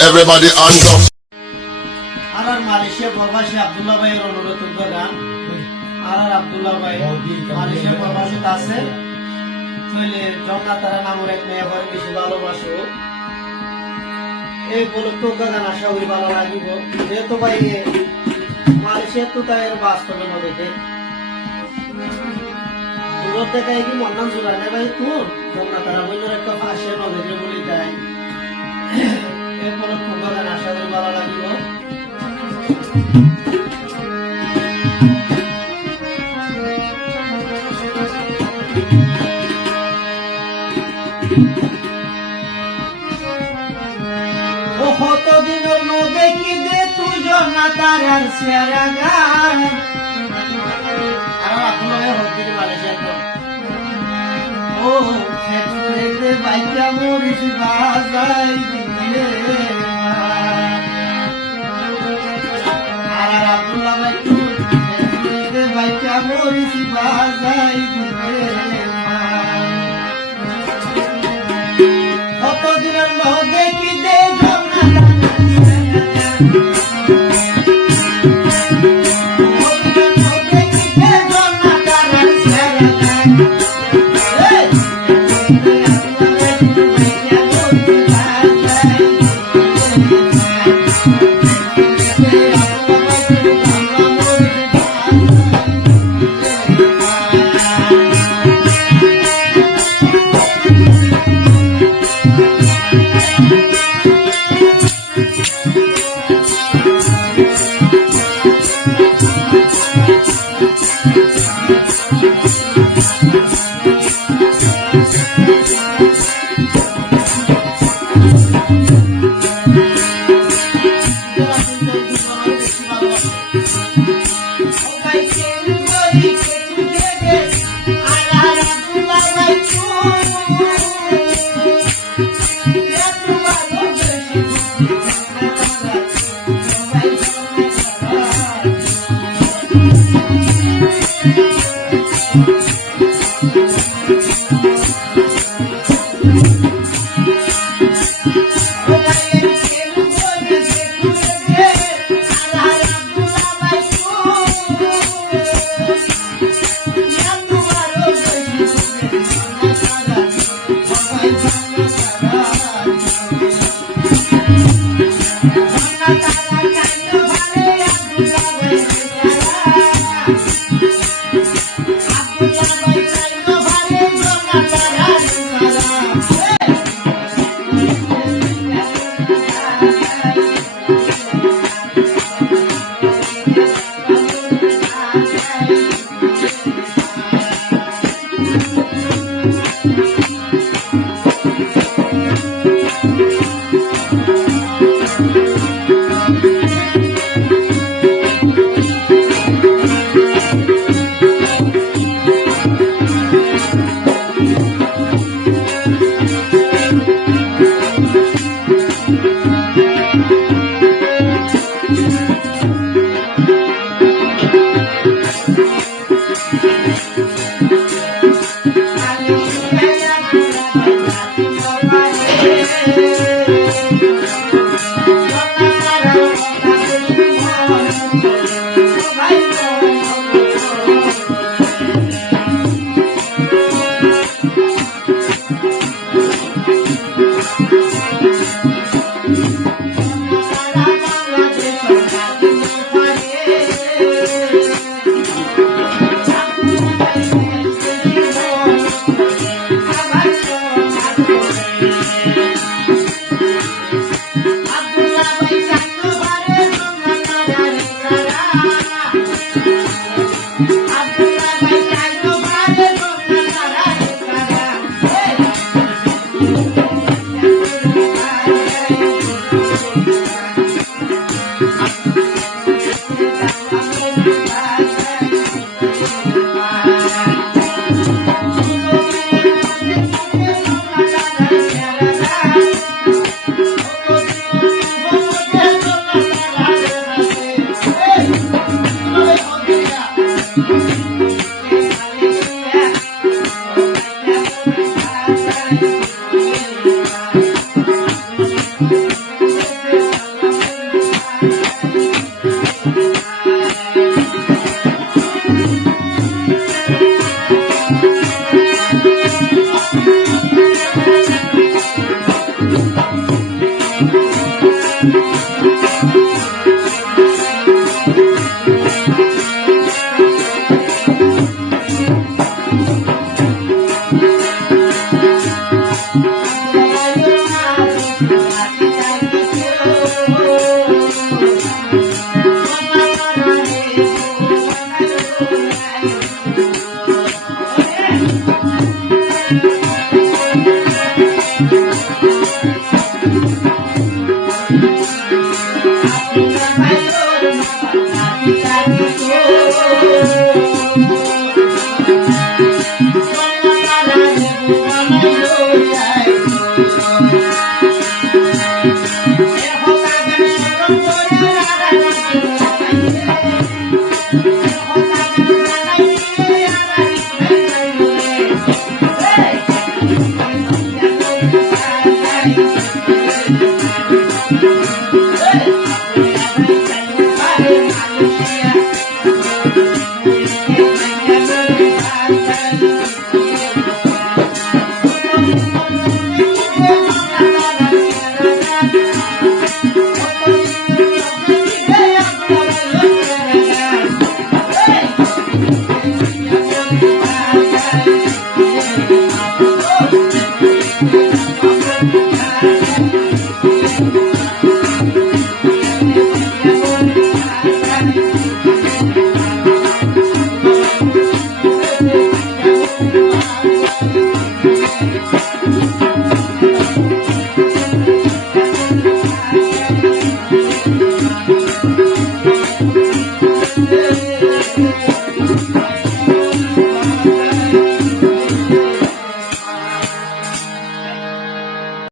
Everybody hands up. আর মালয়েশিয়া প্রবাসী আব্দুল্লাহ ভাইয়ের অনুরোধ গান আর আব্দুল্লাহ ভাই মালয়েশিয়া প্রবাসী আছে চলে জন্নাত তারা নামের এক মেয়ে হয় বেশি ভালোবাসো এই উপলক্ষে গান আশা করি ভালো লাগিব যেহেতু ভাই মালয়েশিয়া তো তাই বাস্তবে নদীতে দূর থেকে কি মন্নান জোড়ানে ভাই তুই জন্নাত তারা বইনের একটা পাশে নদীতে বলি যায় এই উপলক্ষে গান আশা করি ভালো লাগিব কতদিনের মধ্যে কি দে তুই জনা তারার সেরা গান আর আপনারা হতে মালয়েশিয়া তো ও ফেটে বাইটা মরিস বাজাই দিলে আর আব্দুল্লাহ ভাই তুই ফেটে বাইটা মরিস বাজাই দিলে কতদিনের মধ্যে কি দে Hey!